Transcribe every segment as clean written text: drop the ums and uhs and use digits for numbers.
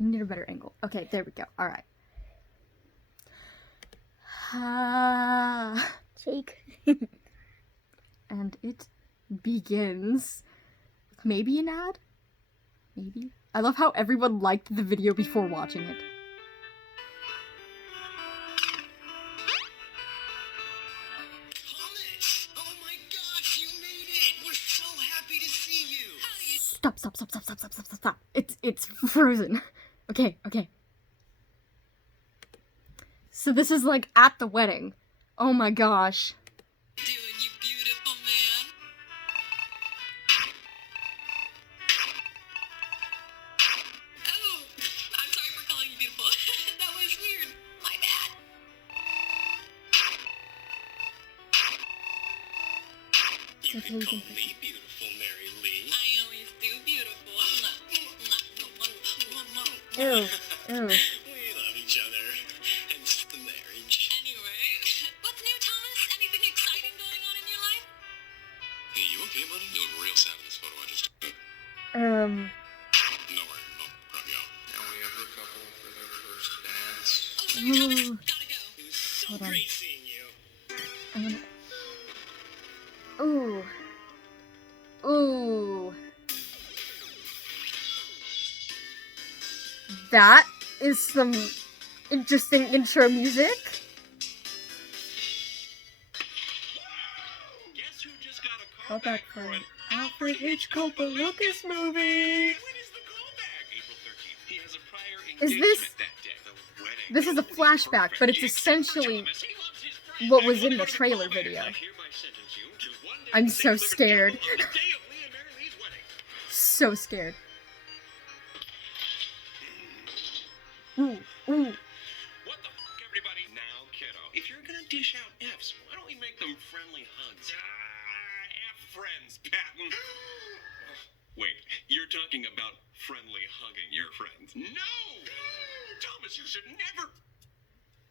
You need a better angle. Okay, there we go. All right. Jake. And it begins. Maybe an ad? Maybe? I love how everyone liked the video before watching it. Oh my gosh, you made it! We're so happy to see you! Stop. It's frozen. Okay. So this is like at the wedding. Oh my gosh. Doing, you beautiful man. Oh, I'm sorry for calling you beautiful. That was weird. My bad. You can call me beautiful, Mary Lee. I always do beautiful. Ew. We love each other. Hence the marriage. Anyway, what's new, Thomas? Anything exciting going on in your life? Hey, you okay, buddy? You look real sad in this photo I just took. No worry, no problem, y'all. Now we have a couple for their first dance. Oh, sorry, Thomas. Gotta go. It was so great seeing you. Ooh. That is some interesting intro music. Guess who just got a Call call back for an Alfred Hitchcock Lucas movie. When is the callback? April 13th. He has a prior Is engagement this- that day. The wedding. This is a flashback, but it's essentially what was in the trailer video. I'm so scared. So scared. Ooh. What the fuck, everybody? Now, kiddo, if you're gonna dish out F's, why don't we make them friendly hugs? F friends, Patton. Wait, you're talking about friendly hugging your friends? No! Thomas, you should never...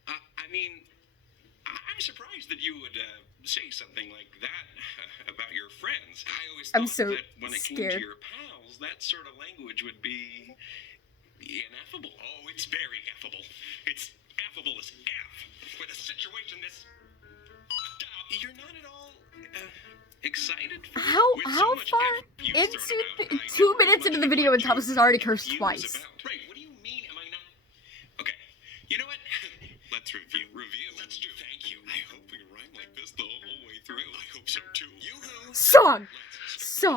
I'm surprised that you would say something like that about your friends. I always thought I'm so that when it came scared. to your pals, that sort of language would be ineffable. Oh, it's very affable. It's affable as F. With a situation this... You're not at all excited for How much far F you've into thrown about, I 2 know minutes as into much the video and as Thomas has already cursed twice? Right, what do you mean am I not... Okay, you know what? Let's review. Let's do. Thank you. I hope we rhyme like this the whole way through. I hope so too. Yoo-hoo! Song. The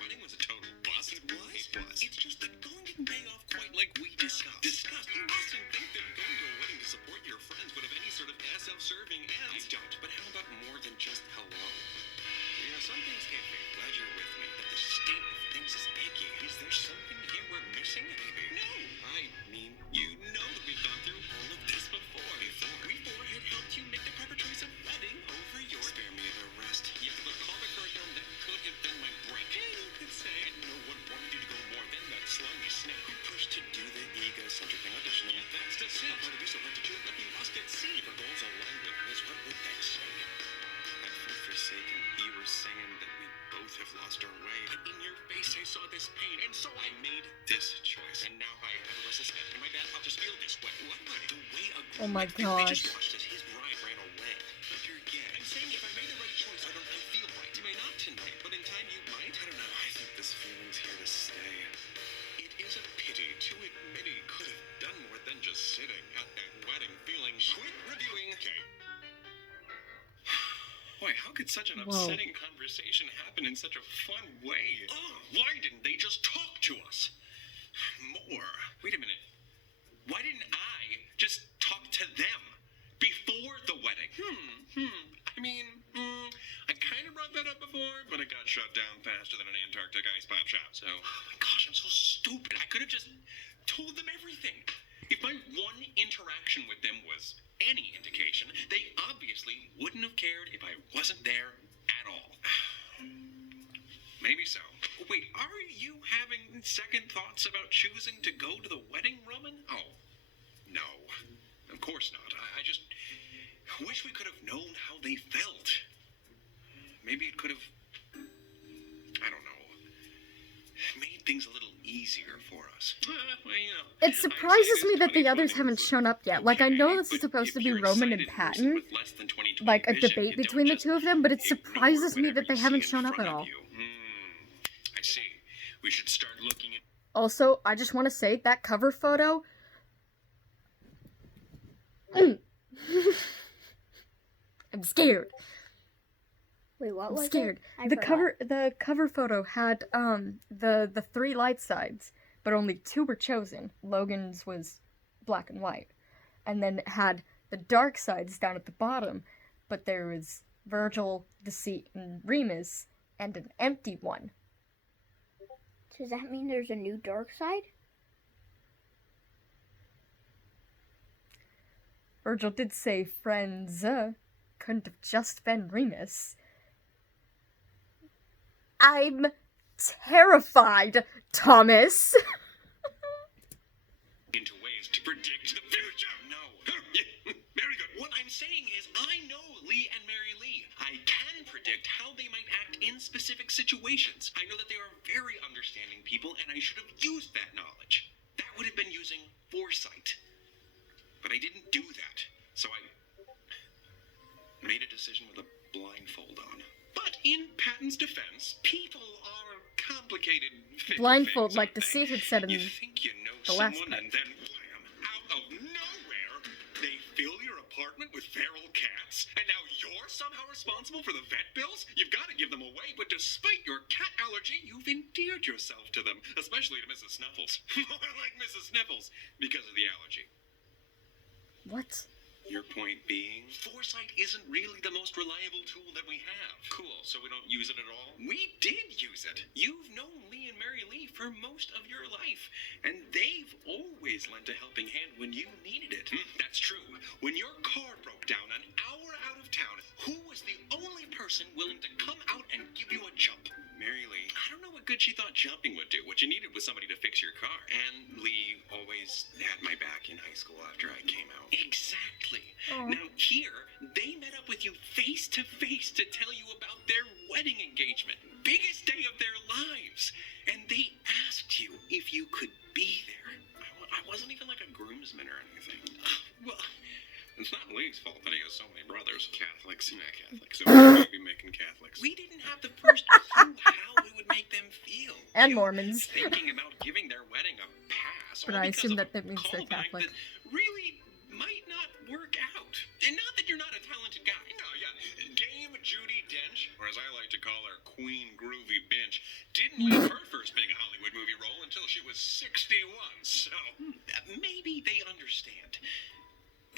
wedding was a total bust. It was. It's just that going didn't pay off quite like we discussed. You mustn't think that going to a wedding to support your friends would have any sort of self-serving ends. I don't. But how about more than just hello? You know, some things can't be. Glad you're with me. That the state of things is icky. Is there something here we're missing? Maybe. No. I mean, you know that we've gone through all of this before. Before had helped you make the proper choice of wedding over your... Spare me the rest. You have a comic curriculum that could have been my break. You could say. And no one wanted you to go more than that slimy snake who pushed to do the egocentric thing auditioning. That's the sin. I'm going to do so hard to do it, but we must get seen. If our goals align with his, what would that say? I felt forsaken. You were saying that we both have lost our way. But in your face I saw this pain, and so I made this choice. And now I have a restless head. Am I bad? I'll just feel this way. What way? The way a Oh my They just gosh. watched as his bride ran away. But you're again. I'm saying if I made the right choice, I feel right. You may not tonight, but in time you might. I don't know. I think this feeling's here to stay. It is a pity to admit he could have done more than just sitting at that wedding feeling. Quit reviewing. Okay. Boy, how could such an upsetting conversation happen in such a fun way? Why didn't they just talk to us? More. Wait a minute. Why didn't I just talk to them before the wedding? I kind of brought that up before, but it got shut down faster than an Antarctic ice pop shop. So, oh my gosh, I'm so stupid. I could have just told them everything. If my one interaction with them was any indication, they obviously wouldn't have cared if I wasn't there at all. Maybe so. Wait, are you having second thoughts about choosing to go to the wedding, Roman? Oh, no. Of course not. I just wish we could have known how they felt. Maybe it could have... I don't know. made things a little easier for us. Well, you know, It surprises me that the others haven't shown up yet. Like, I know this is supposed to be Roman and Patton, like a debate between the two of them, but it surprises me that they haven't shown up at all. I see. We should start looking at... Also, I just want to say, that cover photo... I'm scared. Wait, what was I'm scared. it? The cover photo had the 3 light sides, but only 2 were chosen. Logan's was black and white. And then it had the dark sides down at the bottom, but there was Virgil, Deceit, and Remus, and an empty one. Does that mean there's a new dark side? Virgil did say friends couldn't have just been Remus. I'm terrified, Thomas. into ways to predict the future. No. Very good. What I'm saying is I know Lee and Mary Lee. I can predict how they might act in specific situations. I know that they are very understanding people, and I should have used that knowledge. That would have been using foresight. But I didn't do that. So I made a decision with a blindfold on. But in Patton's defense, people are complicated. Blindfold, things, like aren't the they? Seed had said in You think you know the last someone, part. and then wham, out of nowhere, they fill your apartment with feral cats, and now you're somehow responsible for the vet bills? You've got to give them away, but despite your cat allergy, you've endeared yourself to them, especially to Mrs. Snuffles. More like Mrs. Sniffles, because of the allergy. What? Your point being, foresight isn't really the most reliable tool that we have. Cool, so we don't use it at all? We did use it. You've known Lee and Mary Lee for most of your life, and they've always lent a helping hand when you needed it. That's true. When your car broke down an hour out of town, who was the only person willing to come out and give you a jump? Mary Lee. I don't know what good she thought jumping would do. What you needed was somebody to fix your car. And Lee always had my back in high school after I came out. Exactly. Oh. Now here, they met up with you face to face to tell you about their wedding engagement. Biggest day of their lives. And they asked you if you could be there. I wasn't even like a groomsman or anything. Well, it's not Lee's fault that he has so many brothers. Catholics. Not Catholics. So we be making Catholics. We didn't have the first clue how we would make them feel. And You know, Mormons. Thinking about giving their wedding a pass. But all I because assume of that a means they're callback Catholic. that really might not work out. And not that you're not a talented guy. No, yeah. Dame Judi Dench, or as I like to call her, Queen Groovy Bench, didn't land her first big Hollywood movie role until she was 61. So maybe they understand.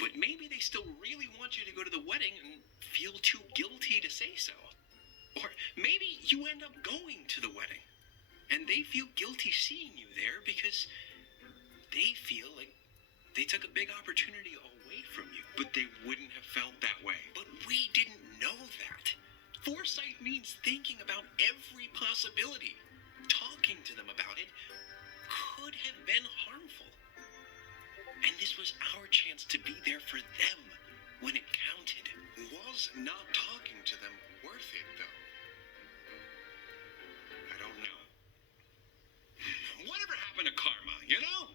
But maybe they still really want you to go to the wedding and feel too guilty to say so. Or maybe you end up going to the wedding and they feel guilty seeing you there because they feel like they took a big opportunity away from you. But they wouldn't have felt that way. But we didn't know that. Foresight means thinking about every possibility. Talking to them about it could have been harmful. And this was our chance to be there for them when it counted. Was not talking to them worth it, though? I don't know. Whatever happened to karma, you know?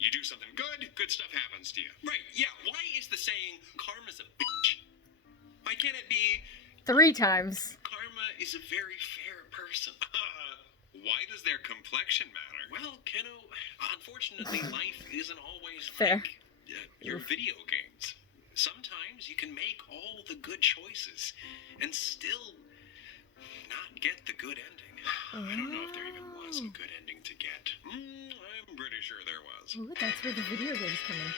You do something good, good stuff happens to you. Right, yeah. Why is the saying, karma's a bitch? Why can't it be, 3 times. karma is a very fair person? Why does their complexion matter? Well, Keno, unfortunately, life isn't always Fair. like your video games. Sometimes you can make all the good choices and still not get the good ending. I don't know if there even was a good ending to get. I'm pretty sure there was. Ooh, that's where the video games come in.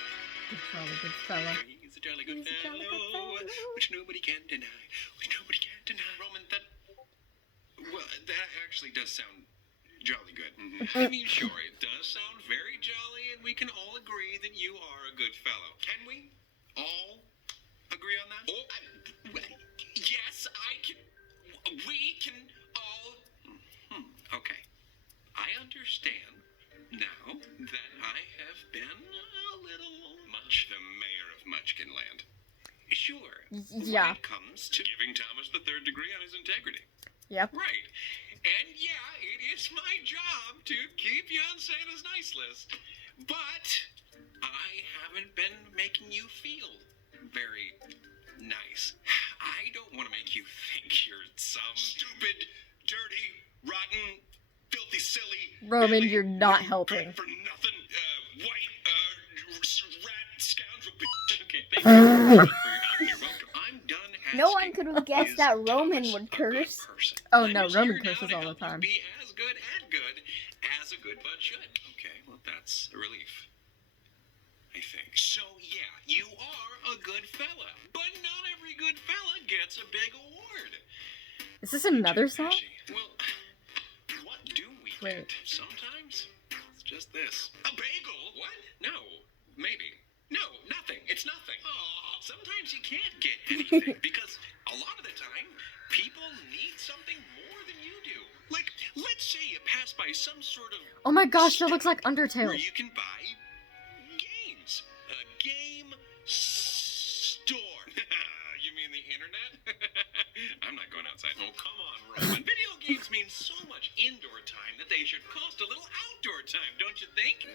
Good fellow, good fellow. He's a jolly good He's a jolly good fellow, fellow. which nobody can deny. Which nobody can deny. Roman, that actually does sound jolly good. I mean, sure, it does sound very jolly, and we can all agree that you are a good fellow. Can we all agree on that? Yes, I can. We can all. Okay. I understand now that I have been a little much the mayor of Munchkinland. Sure. Yeah. When it comes to giving Thomas the 3rd degree on his integrity. Yep. Right. And yeah, it is my job to keep you on Santa's nice list. But I haven't been making you feel very nice. I don't want to make you think you're some stupid, dirty, rotten, filthy, silly, Roman, Billy, you're not helping. for nothing, white, rat, scoundrel. Okay, thank you very much for your help. You're welcome. I'm done asking. No one could have guessed Is that Roman Thomas would a good curse. person? Oh, I'm no, just Roman here now curses to all the help you time. Be as good as a good bud should. Okay, well that's a relief. I think. So yeah, you are a good fella, but not every good fella gets a big award. Is this another song? Well, what do we Wait. get? Sometimes it's just this. A bagel? What? No, maybe. No, nothing. It's nothing. Oh, sometimes you can't get anything because a lot of the time people need something more than you do. Like, let's say you pass by some sort of Oh my gosh, that looks like where Undertale. you can buy games. A game store. You mean the internet? I'm not going outside. Oh, come on, Roman. Video games mean so much indoor time that they should cost a little outdoor time, don't you think?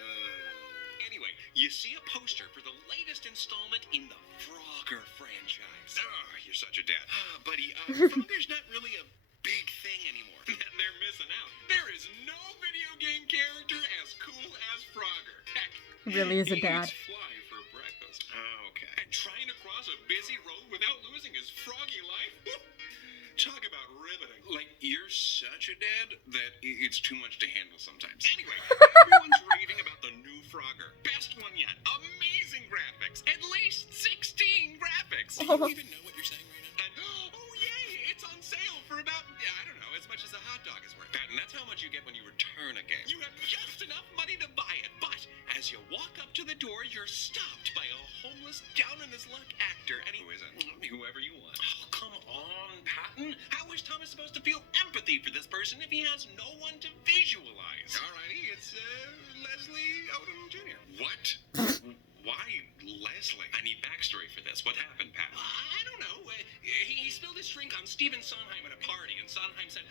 Anyway, you see a poster for the latest installment in the Frogger franchise. Oh, you're such a dad. Buddy, Frogger's not really a big thing anymore. They're missing out. There is no video game character as cool as Frogger. Heck, Really is a he dad. eats fly for breakfast. Okay. And trying to cross a busy road without losing his froggy life? Woo! Talk about riveting. Like, you're such a dad that it's too much to handle sometimes. Anyway, everyone's raving about the new Frogger. Best one yet. Amazing graphics. At least 16 graphics. Do you even know what you're saying right now? And, oh, yay! It's on sale for about, I don't know, as much as a hot dog is worth. Patton, that's how much you get when you return a game. You have just enough money to buy it, but as you walk up to the door, you're stopped by a homeless, down-on-his-luck actor. And who is it? Whoever you want. Oh, come on, Patton. How is Thomas supposed to feel empathy for this person if he has no one to visualize? Alrighty, it's Leslie Odom Jr. What? Why Leslie? I need backstory for this. What happened, Pat? I don't know. He spilled his drink on Stephen Sondheim at a party, and Sondheim said,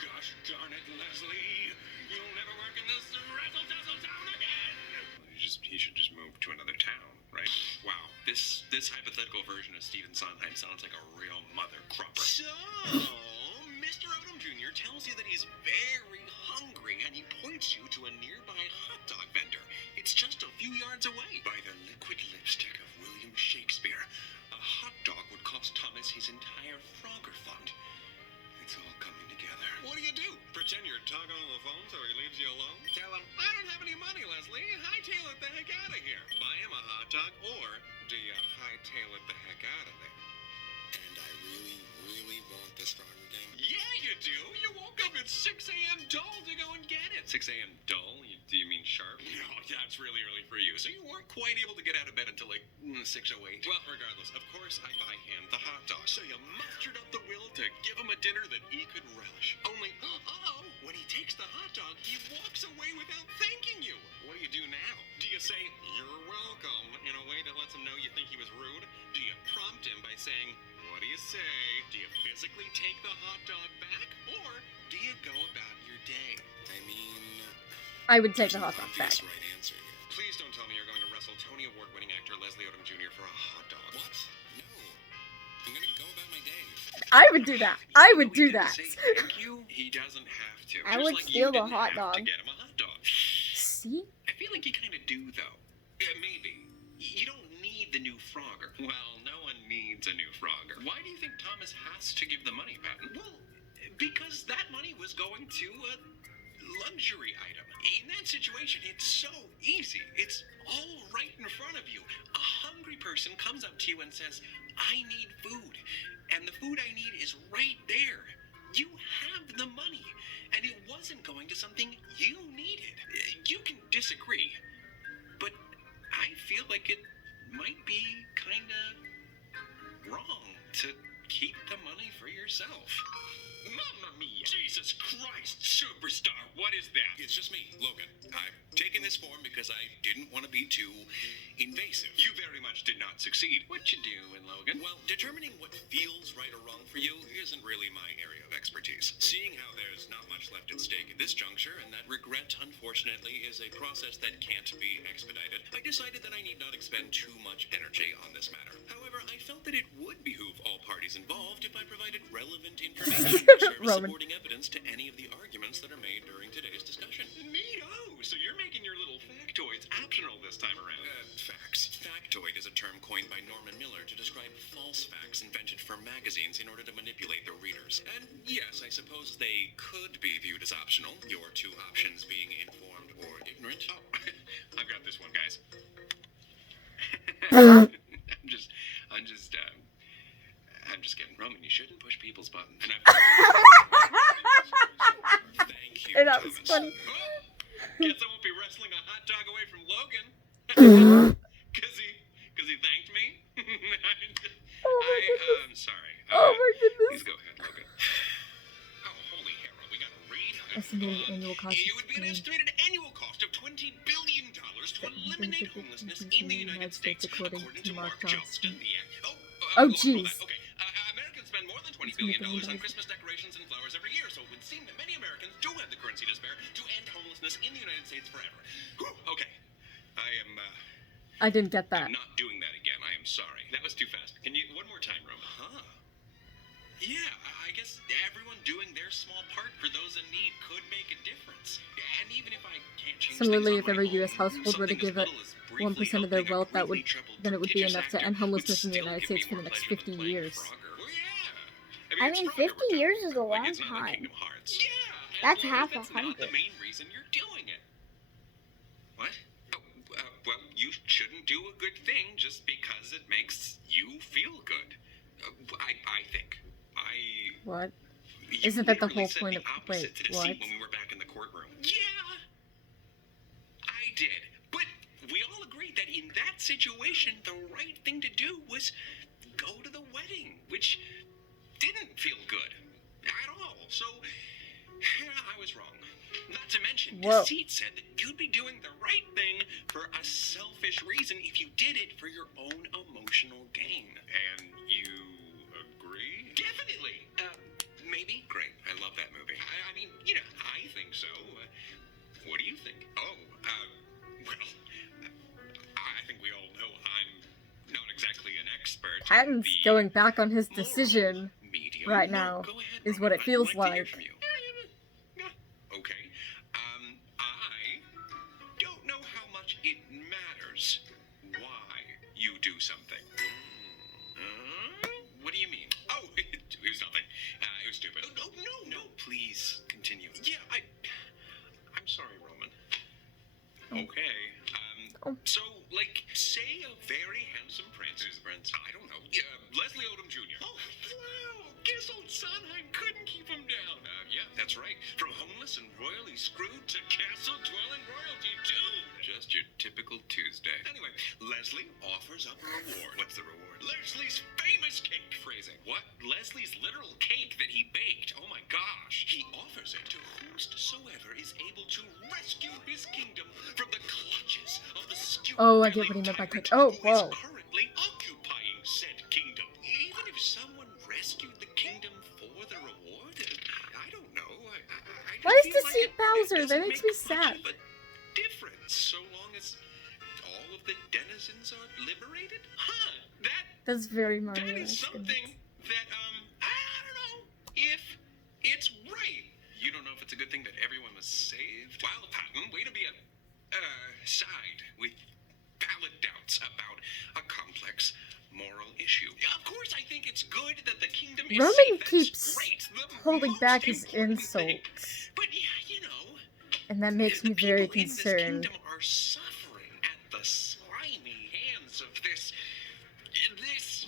"Gosh darn it, Leslie, you'll never work in this razzle-dazzle town again." He should just move to another town, right? Wow, this hypothetical version of Stephen Sondheim sounds like a real mother crupper. So, Mr. Odom Jr. tells you that he's very hungry, and he points you to a nearby hot dog vendor. It's just a few yards away. By the liquid lipstick of William Shakespeare, a hot dog would cost Thomas his entire Frogger fund. It's all coming together. What do? Pretend you're talking on the phone so he leaves you alone? Tell him, I don't have any money, Leslie. Hightail it the heck out of here. Buy him a hot dog, or do you hightail it the heck out of there? And I really, really want this Frogger game. Yeah, you do. You woke up at 6 a.m. dull to go and get it. 6 a.m. dull? Do you mean sharp? No, that's really early for you. So you weren't quite able to get out of bed until like 6:08. Well, regardless, of course I buy him the hot dog. So you mustered up the will to give him a dinner that he could relish. Only, when he takes the hot dog, he walks away without thanking you. What do you do now? Do you say, "You're welcome," in a way that lets him know you think he was rude? Do you prompt him by saying, "What do you say?" Do you physically take the hot dog back? Or do you go about your day? I mean, I would take the hot dog back. right answer here. Please don't tell me you're going to wrestle Tony Award-winning actor Leslie Odom Jr. for a hot dog. What? No. I'm going to go about my day. I would do that. I would do He didn't that. say thank you. He doesn't have to. I Just would like steal you the didn't hot have to dog. get him a hot dog. See? I feel like you kind of do, though. Maybe. You don't need the new Frogger. Well, no one needs a new Frogger. Why do you think Thomas has to give the money, Patton? Well, because that money was going to a luxury item. In that situation, it's so easy. It's all right in front of you. A hungry person comes up to you and says, "I need food." And the food I need is right there. You have the money. And it wasn't going to something you needed. You can disagree. But I feel like it might be kind of wrong to keep the money for yourself. Mamma mia! Jesus Christ, superstar! What is that? It's just me, Logan. I've taken this form because I didn't want to be too invasive. You very much did not succeed. What you doing, Logan? Well, determining what feels right or wrong for you isn't really my area of expertise. Seeing how there's not much left at stake at this juncture, and that regret, unfortunately, is a process that can't be expedited, I decided that I need not expend too much energy on this matter. However, I felt that it would behoove all parties involved if I provided relevant information to serve as supporting evidence to any of the arguments that are made during today's discussion. Neato! So you're making your little factoids optional this time around. Facts. Factoid is a term coined by Norman Miller to describe false facts invented for magazines in order to manipulate their readers. And yes, I suppose they could be viewed as optional, your two options being informed or ignorant. Oh, I've got this one, guys. I'm just kidding. Roman, you shouldn't push people's buttons. And Thank you, And that was Thomas. funny. Well, guess I won't be wrestling a hot dog away from Logan. Cause he thanked me. I'm sorry. Oh my goodness. Please go ahead, Logan. Oh, holy hero, we gotta read. Estimated annual cost It of would be an estimated annual cost of $20 billion to eliminate homelessness in the United States, according to Mark Johnston. Oh, jeez. Okay. Americans spend more than $20 billion on Christmas decorations and flowers every year, so it would seem that many Americans do have the currency to spare to end homelessness in the United States forever. Whew, okay. I didn't get that. I'm not doing that again. I am sorry. That was too fast. Can you, one more time, Roma? Huh. Yeah, I guess everyone doing their small part for those in need could make a difference. And even if I can't change Similarly, things if on every my U.S. own, household were to something give as it little as 1% of their briefly wealth, helping a greatly then it would be troubled enough to actor end would homelessness in the still United give me States for more the next pleasure 50 than playing years. Frogger. Well, yeah. I mean, it's Frogger 50 we're years talking is a about. long It's not like time. Kingdom Hearts. Yeah, as That's long half as that's a not the hundred. main reason you're doing it. What? Well, you shouldn't do a good thing just because it makes you feel good. I think. What? You Isn't that the literally whole said point the of... opposite Wait, to the what? scene when we were back in the courtroom. Yeah, I did. But we all agreed that in that situation, the right thing to do was go to the wedding, which didn't feel good at all. So, yeah, I was wrong. Not to mention, Whoa. deceit said that you'd be doing the right thing for a selfish reason if you did it for your own emotional gain. And you agree? Definitely. Maybe? Great. I love that movie. I mean, you know, I think so. What do you think? Oh, well, I think we all know I'm not exactly an expert. Patton's The going back on his moral decision medium. right No, now, go ahead, is Roman. what it feels I'd like to hear like. from you. Yeah. Okay. I don't know how much it matters why you do something. What do you mean? Oh, it was nothing. It was stupid. No, please continue. Yeah, I'm sorry, Roman. Okay. So, like, say a very handsome prince. Who's the prince? I don't know. Yeah, Leslie Odom Jr. Oh, wow. Guess old Sondheim couldn't keep him down. Yeah, that's right. From homeless and royally screwed to castle-dwelling royalty, too. Just your typical Tuesday. Anyway, Leslie offers up a reward. What's the reward? Leslie's famous cake. Phrasing. What? Leslie's literal cake that he baked. Oh my gosh. He offers it to whosoever is able to rescue his kingdom from the clutches of the stupid. Oh, I get what he meant by cake. Oh, whoa. Currently occupying said kingdom. Even if someone rescued the kingdom for the reward, I don't know. I Why just is feel Deceit it Bowser? That doesn't makes me make sad. much of a difference so long as all of the denizens are liberated. Huh? That's very That Mario. is something that I don't know if it's right. You don't know if it's a good thing that everyone was saved? Wow, Patton, way to be a side with valid doubts about a complex moral issue. Of course, I think it's good that the kingdom is Roman safe. That's keeps great. The holding most back his important thing. insults, But yeah, you know, and that makes me the very people in this concerned. kingdom are suffering at the slimy hands of this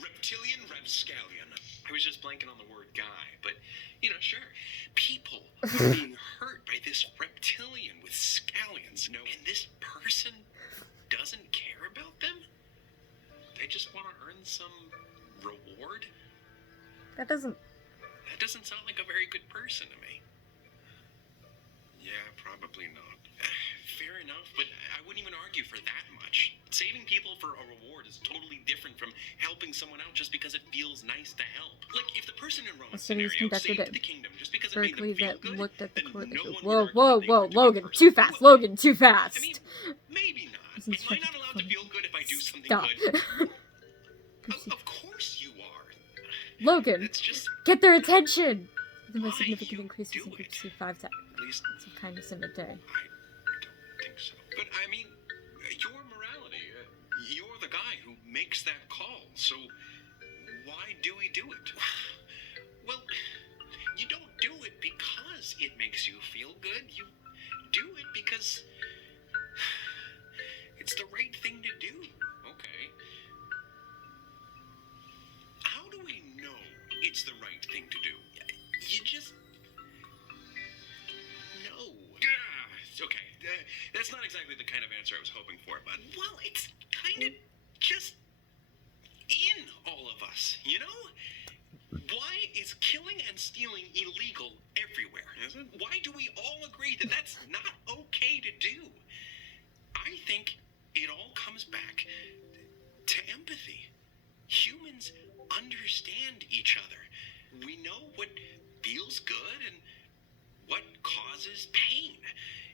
reptilian rapscallion. I was just blanking on the word guy, but you know, sure, people are being hurt by this reptilian with scallions. No, and this person doesn't care about them. They just want to earn some reward. That doesn't... That doesn't sound like a very good person to me. Yeah, probably not. Fair enough, but I wouldn't even argue for that much. Saving people people for a reward is totally different from helping someone out just because it feels nice to help. Like, if the person in Roman's Studies scenario conducted saved at the kingdom just because it made Berkeley them feel that good, looked at the then court. no one Whoa, would whoa, argue that they whoa, were doing Logan, it too personally, fast, would they? Logan, too fast. I mean, maybe not. Isn't Am I it not allowed to feel good if I do something Stop. good? Of course you are. Logan, It's just get their attention. The most why significant you increases do in it. frequency 5 times at least of kindness in a day. I don't think so. But I mean, your morality, you're the guy who makes that call. So why do we do it? Well, you don't do it because it makes you feel good. You do it because it's the right thing to do. Okay. How do we know it's the right thing to do? You just know. Okay, that's not exactly the kind of answer I was hoping for, but, well, it's kind of just in all of us, you know? Why is killing and stealing illegal everywhere? Why do we all agree that that's not okay to do? I think it all comes back to empathy. Humans understand each other. We know what feels good and what causes pain.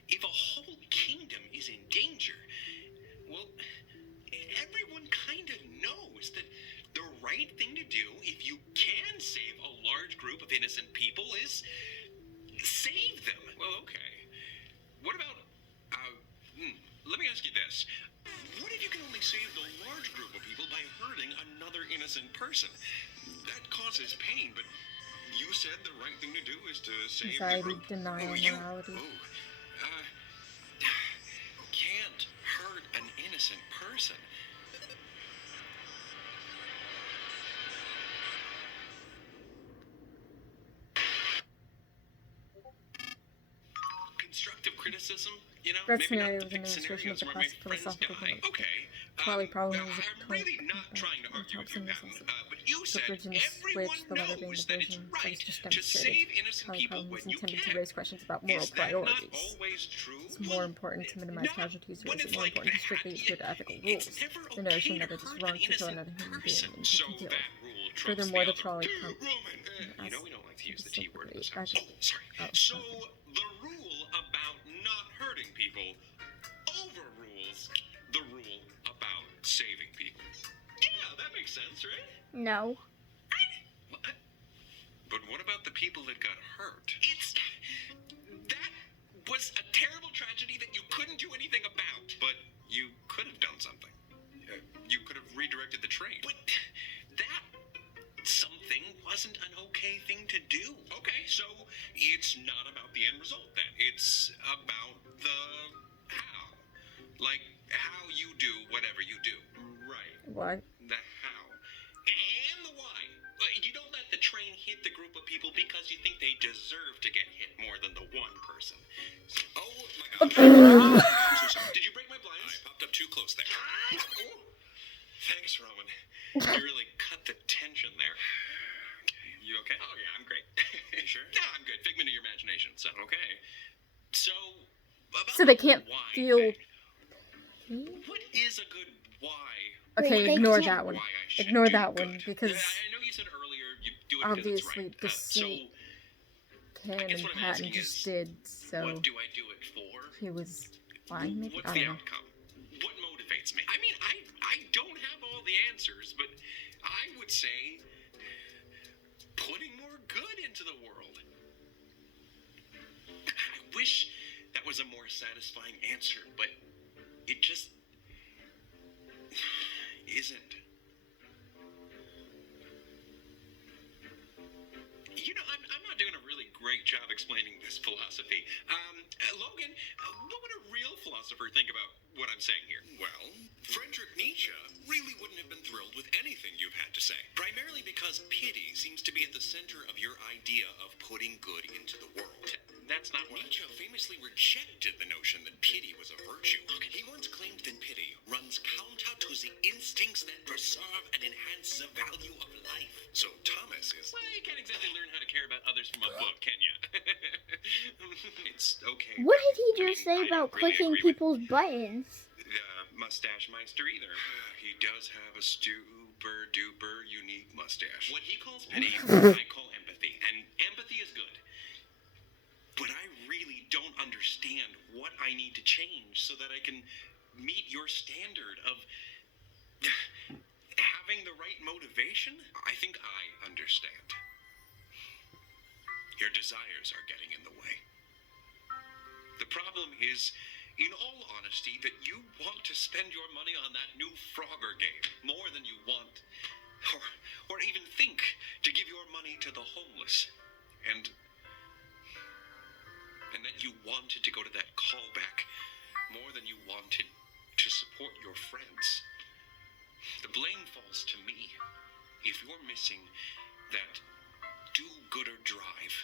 If a whole kingdom is in danger, well, everyone kind of knows that the right thing to do, if you can save a large group of innocent people, is save them. Well, okay. What about, let me ask you this. What if you can only save the large group of people by hurting another innocent person? That causes pain, but you said the right thing to do is to save Anxiety, the group. denial, morality. Can't hurt an innocent person. Constructive criticism, you know? That maybe scenario not was the an big illustration of scenarios the where my classic friends philosophical die. debate. Okay. Probably problem was I'm really not trying to argue with you, but you said everyone which the letter being knows the that it's version that was right just to save demonstrated. innocent Probably people problem when was you intended can. to raise questions about moral Is that not priorities. always true? It's more important to minimize Not casualties, or when is it it's more like important to that. strictly adhere to ethical rules? It's never The notion okay that to it is hurt wrong an to kill innocent another human being person, and so to kill. that rule trumps Furthermore, the the trolley other. Roman, you know we don't like to use the T word in this house. Oh, sorry. So the rule about not hurting people overrules the rule about saving people. Yeah, that makes sense, right? No. What? But what about the people that got hurt? That was a terrible tragedy that you couldn't do anything about. But you could have done something. You could have redirected the train. But that something wasn't an okay thing to do. Okay, so it's not about the end result then. It's about the how. Like how you do whatever you do. Right. What? The how. And the why. You don't let the train hit the group of people because you think they deserve to get hit more than the one person. Oh my god. I'm so sorry. Did you break my blinds? I popped up too close there. Oh. Thanks, Roman. You really cut the tension there. You okay? Oh yeah, I'm great. You sure? Yeah, I'm good. Figment of your imagination. So okay. So about So they can't the why feel. thing. What is a good why? Okay, They ignore can't- that one. Why I should Ignore do that one good. because I know you said earlier you do it because it's obviously right. deceit Cam guess and what I'm Patton asking just is, did, what so do I do it for? he was lying. Maybe What's I the don't know. outcome? What motivates me? I mean, I don't have all the answers, but I would say putting more good into the world. I wish that was a more satisfying answer, but it just isn't. You know, I'm not doing a really great job explaining this philosophy. Logan, what would a real philosopher think about what I'm saying here? Well, Friedrich Nietzsche really wouldn't have been thrilled with anything you've had to say. Primarily because pity seems to be at the center of your idea of putting good into the world. That's not what Nietzsche famously rejected the notion that pity was a virtue. He once claimed that pity runs counter to the instincts that preserve and enhance the value of life. So Thomas is... Well, you can't exactly learn how to care about others from a book, can you? It's okay. What did he I just mean, say I don't about really clicking agree with- people's buttons? Mustache Meister either. He does have a super duper unique mustache. What he calls pity, I call empathy, and empathy is good. But I really don't understand what I need to change so that I can meet your standard of having the right motivation. I think I understand. Your desires are getting in the way. The problem is, in all honesty, that you want to spend your money on that new Frogger game more than you want, or even think to give your money to the homeless, and that you wanted to go to that callback more than you wanted to support your friends. The blame falls to me. If you're missing that do-gooder drive,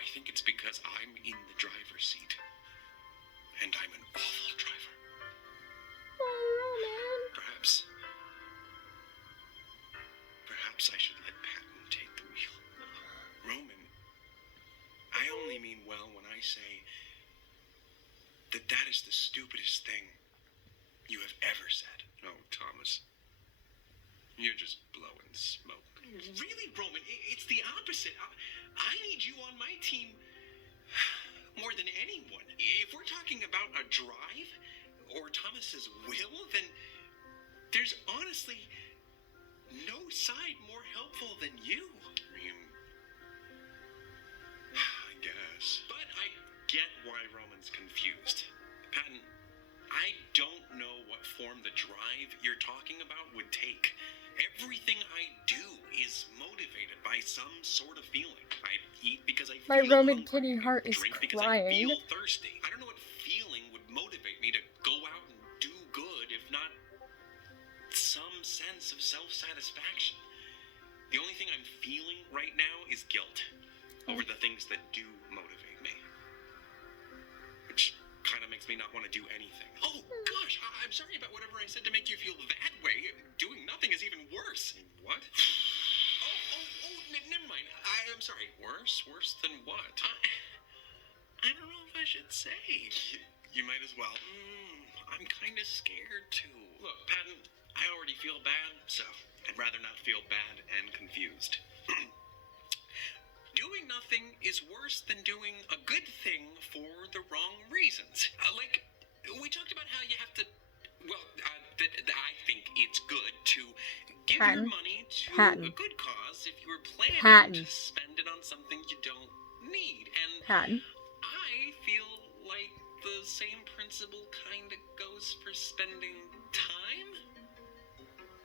I think it's because I'm in the driver's seat. And I'm an awful driver. Oh, Roman. Perhaps I should let Patton take the wheel. Roman, I only mean well when I say that is the stupidest thing you have ever said. Oh, Thomas, you're just blowing smoke. Really, Roman, it's the opposite. I need you on my team more than anyone. If we're talking about a drive or Thomas's will, then there's honestly no side more helpful than you. I guess. But I get why Roman's confused. Patton, I don't know what form the drive you're talking about would take. Everything I do is motivated by some sort of feeling. I eat because I feel My Roman hungry. kitty heart I is drink because crying. I feel thirsty. I don't know what feeling would motivate me to go out and do good if not some sense of self-satisfaction. The only thing I'm feeling right now is guilt over the things that do motivate me. Which kind of makes me not want to do anything. Oh, gosh, I'm sorry about whatever I said to make you feel that way. Doing nothing is even worse. What? Never mind. I'm sorry. Worse? Worse than what? I don't know if I should say. You might as well. I'm kind of scared, too. Look, Patton, I already feel bad, so I'd rather not feel bad and confused. Doing nothing is worse than doing a good thing for the wrong reasons. Like, we talked about how you have to, I think it's good to give your money to a good cause if you're planning to spend it on something you don't need. And I feel like the same principle kind of goes for spending time?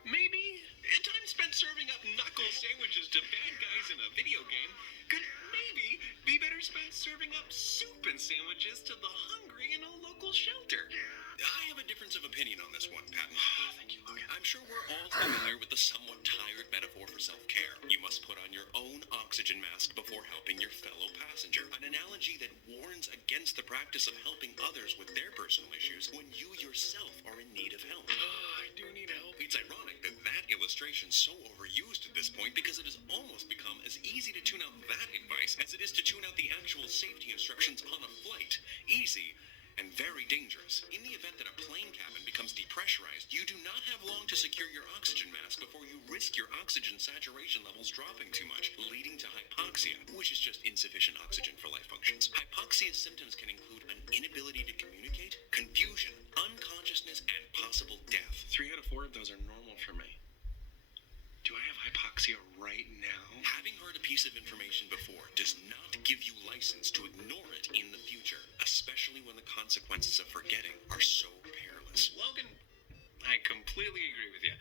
Maybe? Time spent serving up knuckle sandwiches to bad guys in a video game could maybe be better spent serving up soup and sandwiches to the hungry in a local shelter. I have a difference of opinion on this one, Patton. Thank you, Logan. I'm sure we're all familiar with the somewhat tired metaphor for self-care. You must put on your own oxygen mask before helping your fellow passenger. An analogy that warns against the practice of helping others with their personal issues when you yourself are in need of help. I do need help. It's ironic that illustration's so overused at this point because it has almost become as easy to tune out that advice as it is to tune out the actual safety instructions on a flight. Easy and very dangerous. In the event that a plane cabin becomes depressurized, you do not have long to secure your oxygen mask before you risk your oxygen saturation levels dropping too much, leading to hypoxia, which is just insufficient oxygen for life functions. Hypoxia symptoms can include an inability to communicate, confusion, unconsciousness, and possible death. 3 out of 4 of those are normal for me. Do I have hypoxia right now? Having heard a piece of information before does not give you license to ignore it in the future, especially when the consequences of forgetting are so perilous. Logan, I completely agree with you,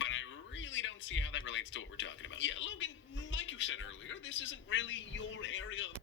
but I really don't see how that relates to what we're talking about. Yeah, Logan, like you said earlier, this isn't really your area of...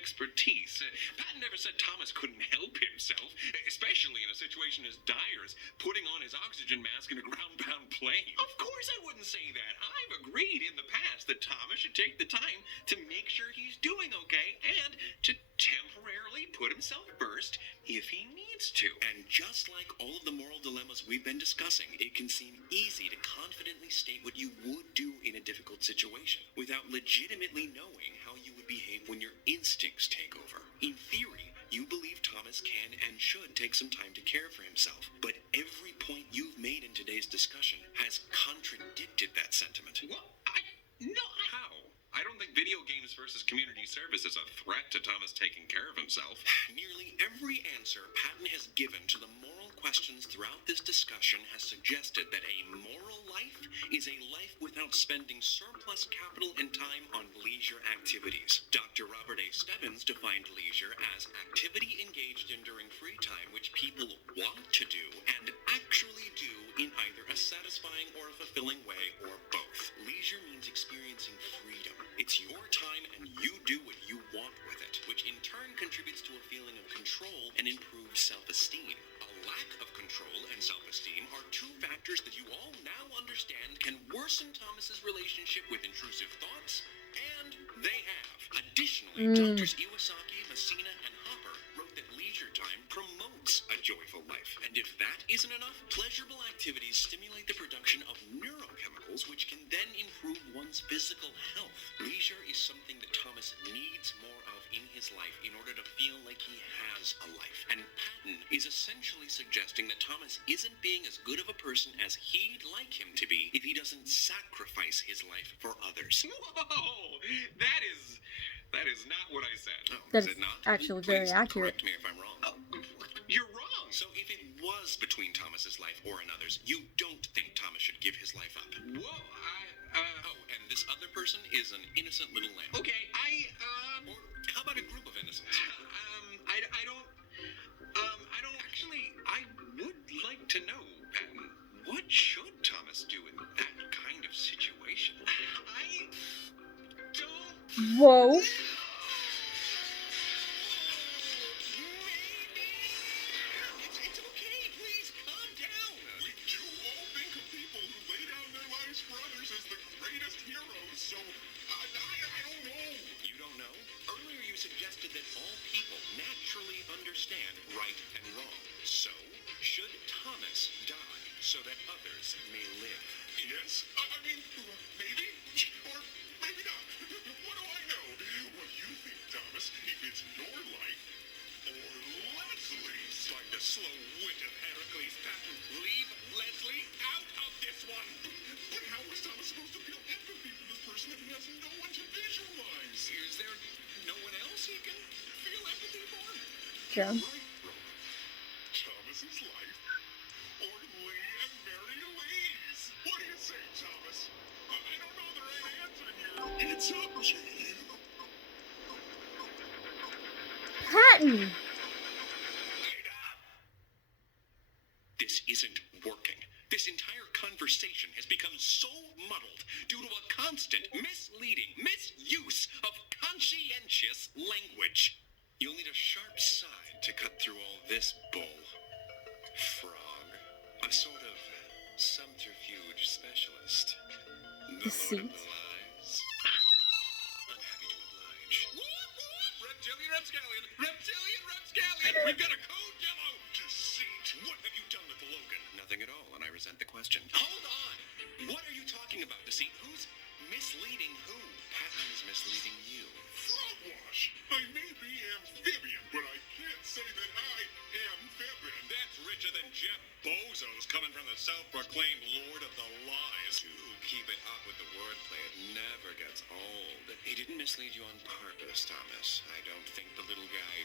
expertise. Patton never said Thomas couldn't help himself, especially in a situation as dire as putting on his oxygen mask in a ground-bound plane. Of course I wouldn't say that. I've agreed in the past that Thomas should take the time to make sure he's doing okay and to temporarily put himself first if he needs to. And just like all of the moral dilemmas we've been discussing, it can seem easy to confidently state what you would do in a difficult situation without legitimately knowing how you would behave when your instincts take over. In theory, you believe Thomas can and should take some time to care for himself, but every point you've made in today's discussion has contradicted that sentiment. What? No. How? I don't think video games versus community service is a threat to Thomas taking care of himself. Nearly every answer Patton has given to the moral questions throughout this discussion has suggested that a moral life is a life without spending surplus capital and time on leisure activities. Dr. Robert A. Stebbins defined leisure as activity engaged in during free time which people want to do and actually do in either a satisfying or a fulfilling way or both. Leisure means experiencing freedom. It's your time and you do what you want with it, which in turn contributes to a feeling of control and improved self-esteem. A lack of control and self-esteem are two factors that you all now understand can worsen Thomas's relationship with intrusive thoughts, and they have. Additionally, Doctors Iwasaki, Messina, and Hopper wrote that leisure time promotes a joyful life. And if that isn't enough, pleasurable activities stimulate the production of neurochemicals which can then improve one's physical health. Leisure is something that Thomas needs more of in his life in order to feel like he has a life. And Patton is essentially suggesting that Thomas isn't being as good of a person as he'd like him to be if he doesn't sacrifice his life for others. Whoa! That is not what I said. Oh, That is is it not? actually Please very accurate. correct me if I'm wrong. Oh, you're wrong. So if it was between Thomas's life or another's, you don't think Thomas should give his life up? Whoa, Oh, and this other person is an innocent little lamb. Okay, Or how about a group of innocents? I don't actually, I would like to know, Patton, what should Thomas do in that kind of situation? I don't... Whoa. It's okay. Please calm down. We do all think of people who lay down their lives for others as the greatest heroes, so I don't know. You don't know? Earlier you suggested that all people naturally understand right and wrong. So, should Thomas die so that others may live? Yes, I mean, maybe, or maybe not. What do I know? What do you think, Thomas? If it's your life or Leslie's? Like the slow wit of Heracles, Patton, leave Leslie out of this one. But how is Thomas supposed to feel empathy for this person if he has no one to visualize? Is there no one else he can feel empathy for? True. Right, Roman. Thomas's life or Lee and Mary Louise? What do you say, Thomas? I don't know the right answer here. It's up to you. Patton. This isn't working. This entire conversation has become so muddled due to a constant misleading misuse of conscientious language. You'll need a sharp side to cut through all this bull. Frog. A sort of subterfuge specialist. The Deceit. Lord of the Lies. I'm happy to oblige. Reptilian Rapscallion! Reptilian Rapscallion! We've got a code demo! Deceit! What have you done with Logan? Nothing at all, and I resent the question. Hold on! What are you talking about, Deceit? Who's misleading who? Patton's misleading you. Frogwash! I may be amphibian, but I can't say that I am amphibian. That's richer than Jeff Bezos coming from the self-proclaimed Lord of the Lies. Keep it up with the wordplay. It never gets old. He didn't mislead you on purpose, Thomas. I don't think the little guy,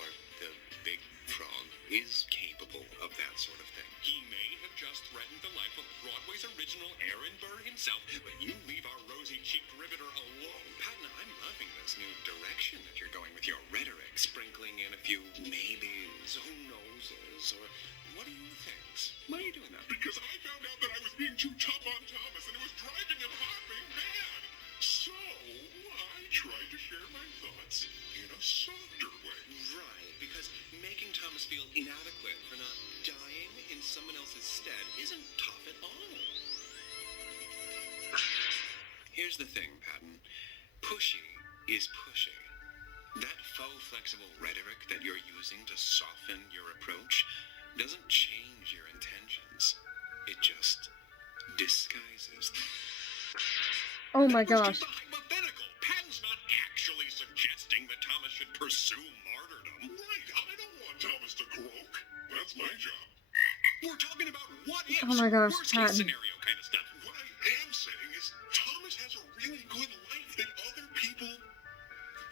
or the big frog, is capable of that sort of thing. He may have just threatened the life of Broadway's original Aaron Burr himself, but you leave our rosy-cheeked riveter alone. Patton, I'm loving this new direction that you're going with your rhetoric, sprinkling in a few maybes, who knowses, or what do you think? Why are you doing that? Because I found out that I was being too tough on Thomas and it was driving him hopping mad. So, I tried to share my thoughts in a softer way. Right, because making Thomas feel inadequate for not dying in someone else's stead isn't tough at all. Here's the thing, Patton. Pushy is pushy. That faux flexible rhetoric that you're using to soften your approach doesn't change your intentions. It just disguises them. Oh my That was gosh. just a hypothetical. Patton's not actually suggesting that Thomas should pursue martyrdom. Right, I don't want Thomas to croak. That's my job. We're talking about what ifs, Oh my gosh, worst Patton. case scenario kind of stuff. What I am saying is Thomas has a really good life that other people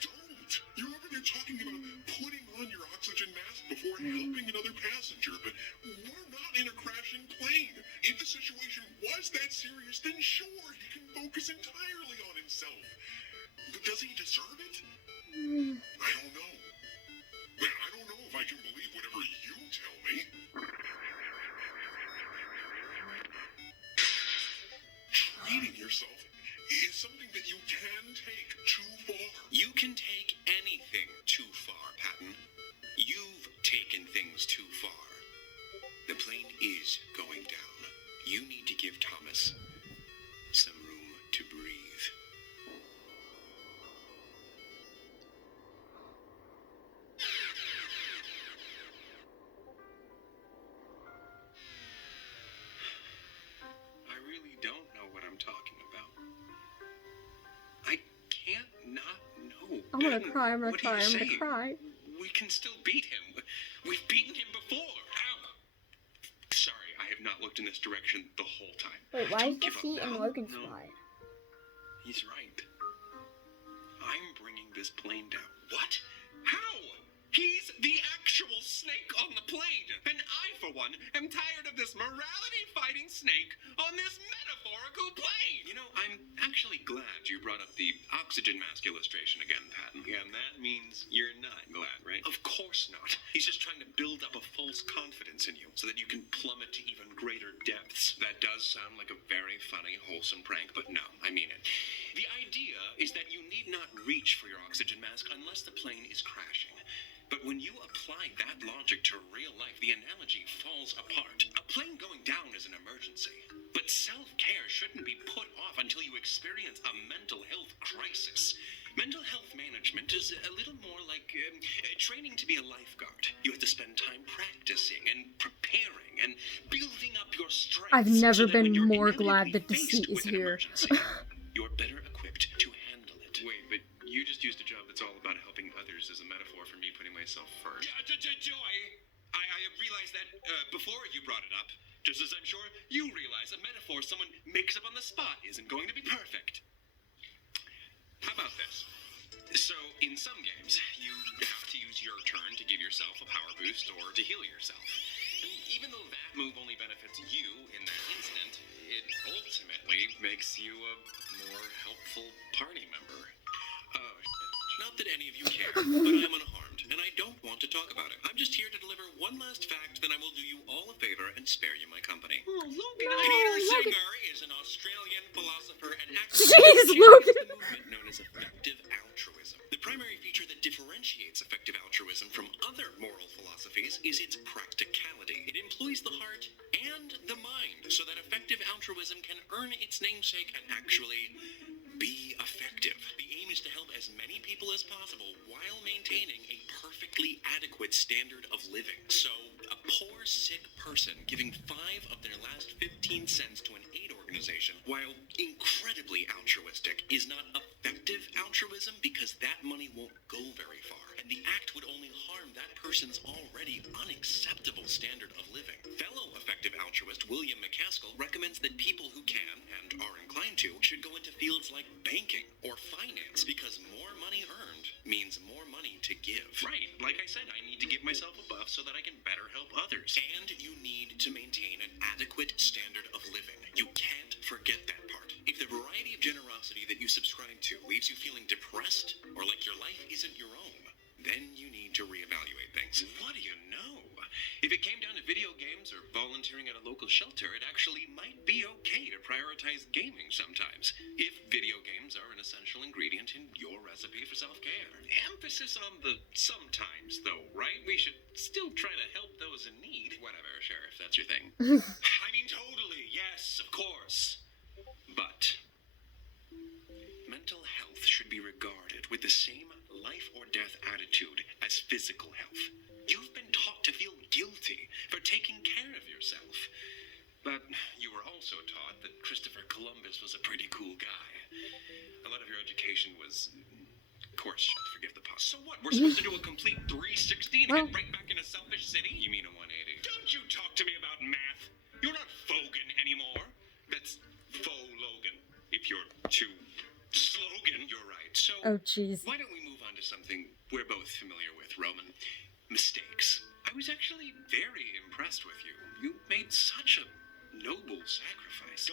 don't. You remember they're talking about putting on your oxygen mask before helping another passenger, but we're not in a crashing plane. If the situation was that serious, then sure, he can focus entirely on himself. But does he deserve it? I don't know. Man, I don't know if I can believe whatever you tell me. Treating yourself is something that you can take too far. You can take anything too far, Patton. You've taken things too far. The plane is going down. You need to give Thomas some room to breathe. I really don't know what I'm talking about. I can't not know. I'm gonna Ben, cry, I'm gonna what are cry, you I'm gonna saying? cry. We can still beat him. We've beaten him before. Ow! Sorry, I have not looked in this direction the whole time. Wait, why is Don't the give up seat in now. Logan's No. spot? He's right. I'm bringing this plane down. What? How? He's the actual snake on the plane. And I, for one, am tired of this morality-fighting snake on this metaphorical plane. You know, I'm actually glad you brought up the oxygen mask illustration again, Patton. And that means you're not glad, right? Of course not. He's just trying to build up a false confidence in you so that you can plummet to even greater depths. That does sound like a very funny, wholesome prank, but no, I mean it. The idea is that you need not reach for your oxygen mask unless the plane is crashing. But when you apply that logic to real life, the analogy falls apart. A plane going down is an emergency. But self-care shouldn't be put off until you experience a mental health crisis. Mental health management is a little more like training to be a lifeguard. You have to spend time practicing and preparing and building up your strength. I've never so that when been you're more glad inevitably that the faced seat is with an here. emergency, you're better equipped to handle it. Wait, but you just used a job that's all about helping others as a metaphor for me putting myself first. Joy, I realized that before you brought it up, just as I'm sure you realize a metaphor someone makes up on the spot isn't going to be perfect. How about this? So, in some games, you have to use your turn to give yourself a power boost or to heal yourself. And even though that move only benefits you in that instant, it ultimately makes you a more helpful party member. Not that any of you care, but I'm unharmed, and I don't want to talk about it. I'm just here to deliver one last fact, then I will do you all a favor and spare you my company. Oh, Peter Logan. Singer is an Australian philosopher and Jeez, activist who Logan. champions the movement known as effective altruism. The primary feature that differentiates effective altruism from other moral philosophies is its practicality. It employs the heart and the mind so that effective altruism can earn its namesake and actually be effective. The aim is to help as many people as possible while maintaining a perfectly adequate standard of living. So, a poor, sick person giving 5 of their last 15 cents to an aid organization, while incredibly altruistic, is not effective altruism because that money won't go very far. And the act would only harm that person's already unacceptable standard of living. Fellow effective altruist William McCaskill recommends that people who can, and are inclined to, should go into fields like banking or finance because more money earned means more money to give. Right. Like I said, I need to give myself a buff so that I can better help others. And you need to maintain an adequate standard of living. You can't forget that part. If the variety of generosity that you subscribe to leaves you feeling depressed or like your life isn't your own, then you need to reevaluate things. What do you know? If it came down to video games or volunteering at a local shelter, it actually might be okay to prioritize gaming sometimes, if video games are an essential ingredient in your recipe for self-care. Emphasis on the sometimes, though, right? We should still try to help those in need. Whatever, Sheriff, that's your thing. I mean, totally, yes, of course. But mental health should be regarded with the same life or death attitude as physical health. You've been taught to feel guilty for taking care of yourself. But you were also taught that Christopher Columbus was a pretty cool guy. A lot of your education was we're supposed to do a complete 360 and Well- head right back into Selfish City? You mean a 180? Don't you talk to me about math. You're not Fogan anymore. That's faux Logan. If you're too slogan, you're right. So, Oh, jeez. why don't we move on to something we're both familiar with, Roman? Mistakes. I was actually very impressed with you. You made such a noble sacrifice.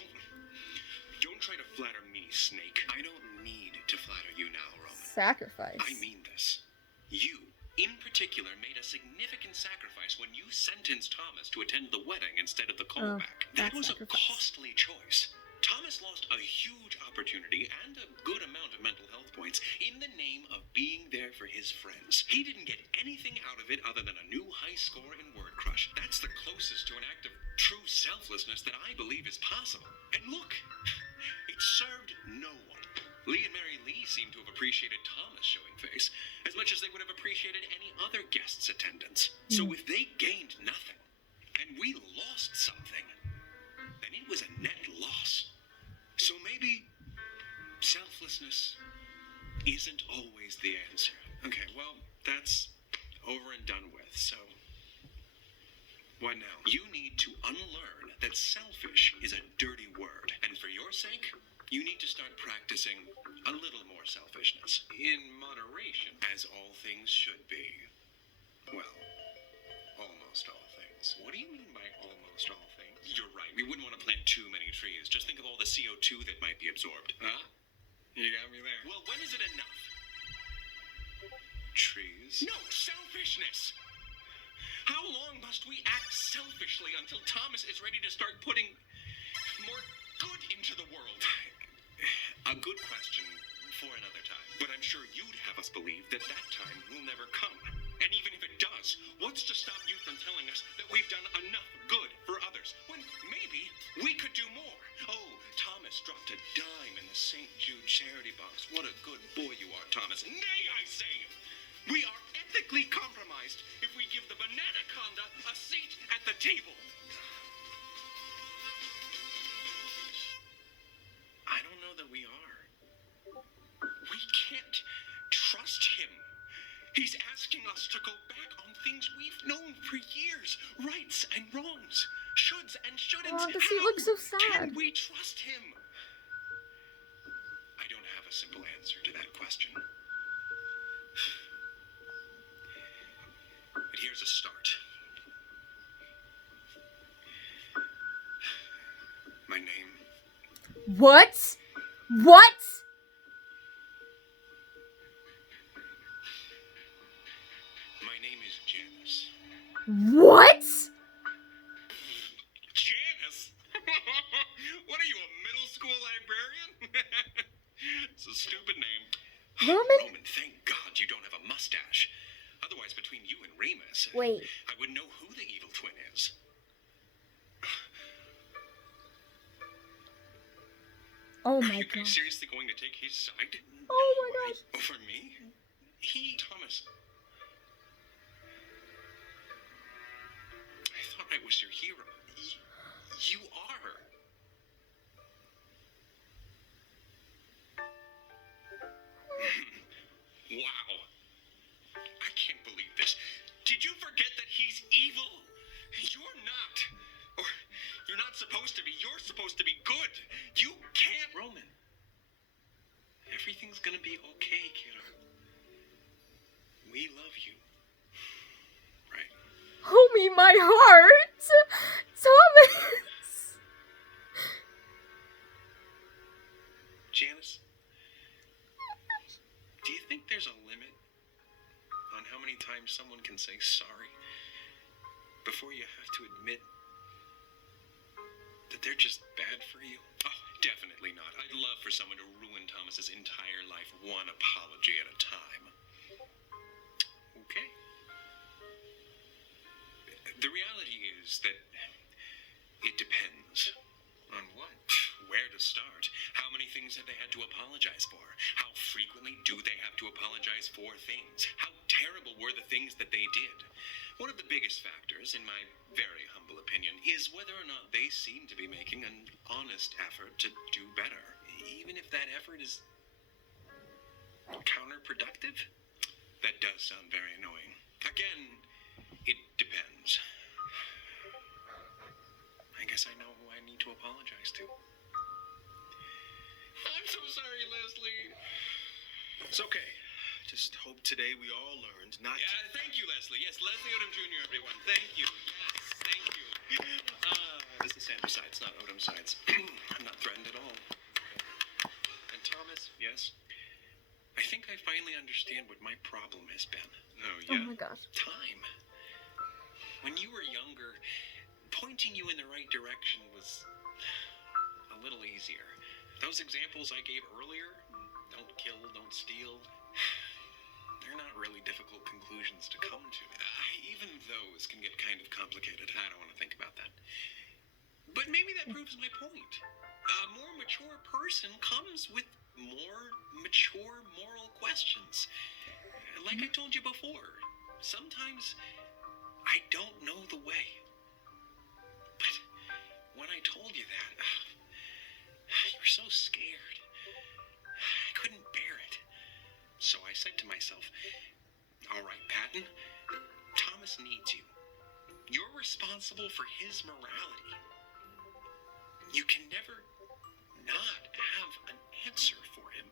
Don't try to flatter me, Snake. I don't need to flatter you now, Roman. Sacrifice. I mean this. You, in particular, made a significant sacrifice when you sentenced Thomas to attend the wedding instead of the callback. That that was sacrifice. a costly choice. Thomas lost a huge opportunity and a good amount of mental health points in the name of being there for his friends. He didn't get anything out of it other than a new high score in Word Crush. That's the closest to an act of true selflessness that I believe is possible. And look, it served no one. Lee and Mary Lee seem to have appreciated Thomas showing face as much as they would have appreciated any other guest's attendance. So if they gained nothing and we lost something, then it was a net loss. So maybe selflessness isn't always the answer. Okay, well, that's over and done with, so what now? You need to unlearn that selfish is a dirty word, and for your sake, you need to start practicing a little more selfishness. In moderation, as all things should be. Well, almost all things. What do you mean by almost all things? You're right, we wouldn't want to plant too many trees. Just think of all the CO2 that might be absorbed. Huh? You got me there. Well, when is it enough? Trees? No, selfishness! How long must we act selfishly until Thomas is ready to start putting more good into the world? A good question for another time. But I'm sure you'd have us believe that that time will never come. And even if it does, what's to stop you from telling us that we've done enough good for others, when maybe we could do more? Oh, Thomas dropped a dime in the St. Jude charity box. What a good boy you are, Thomas. Nay, I say! We are ethically compromised if we give the Bananaconda a seat at the table. I don't know that we are. We can't trust him. He's asking us to go back on things we've known for years. Rights and wrongs. Shoulds and shouldn'ts. Oh, does he look so How sad? can we trust him? I don't have a simple answer to that question. But here's a start. My name. What? What? My name is Janice. What? Janice? What are you, a middle school librarian? It's a stupid name. Roman? Roman, thank God you don't have a mustache. Otherwise, between you and Remus, Wait. I would know who the evil twin is. Oh Are my you guys god. seriously going to take his side? Oh my No, gosh. Over me? Thomas. I thought I was your hero. You are. Wow. I can't believe this. Did you forget that he's evil? You're not. Or you're not supposed to be. You're supposed to be good. You can't. Roman. Everything's gonna be okay, kiddo. We love you. Right? Homie, my heart! Thomas! Janice? Do you think there's a limit on how many times someone can say sorry before you have to admit that they're just bad for you? Oh, definitely not. I'd love for someone to ruin Thomas's entire life one apology at a time. Okay. The reality is that it depends on what? Where to start? How many things have they had to apologize for? How frequently do they have to apologize for things? How terrible were the things that they did? One of the biggest factors, in my very humble opinion, is whether or not they seem to be making an honest effort to do better, even if that effort is counterproductive. that does sound very annoying. Again, it depends. I guess I know who I need to apologize to. I'm so sorry, Leslie. It's okay. Just hope today we all learned not to... Thank you, Leslie. Yes, Leslie Odom Jr., everyone. Thank you. Yes, thank you. This is Sanders' sides, not Odom's sides. I'm not threatened at all. And Thomas, yes? I think I finally understand what my problem has been. Oh, yeah? Oh my gosh. Time. When you were younger, pointing you in the right direction was a little easier. Those examples I gave earlier, don't kill, don't steal, they're not really difficult conclusions to come to. Even those can get kind of complicated. I don't want to think about that. But maybe that proves my point. A more mature person comes with more mature moral questions. Like I told you before, sometimes I don't know the way. But when I told you that, you were so scared. I couldn't bear it. So I said to myself, all right, Patton, Thomas needs you. You're responsible for his morality. You can never not have an answer for him.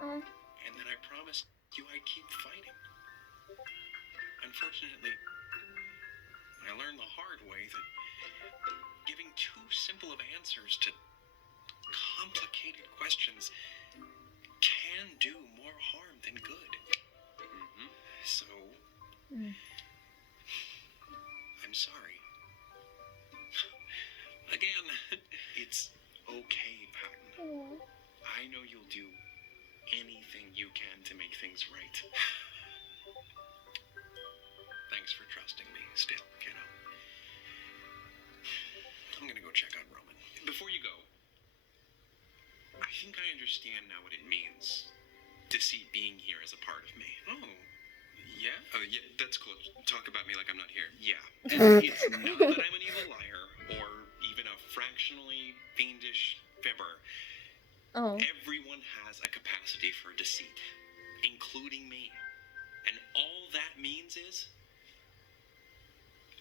And then I promised you I'd keep fighting. Unfortunately, I learned the hard way that giving too simple of answers to complicated questions can do more harm than good. So, I'm sorry. Again, it's okay, Patton. I know you'll do anything you can to make things right. Thanks for trusting me still, kiddo. I'm gonna go check on Roman. Before you go, I think I understand now what it means. Deceit being here as a part of me. Oh, yeah? Oh, yeah, that's cool. Talk about me like I'm not here. Yeah. And it's not that I'm an evil liar or even a fractionally fiendish fibber. Oh. Everyone has a capacity for deceit, including me. And all that means is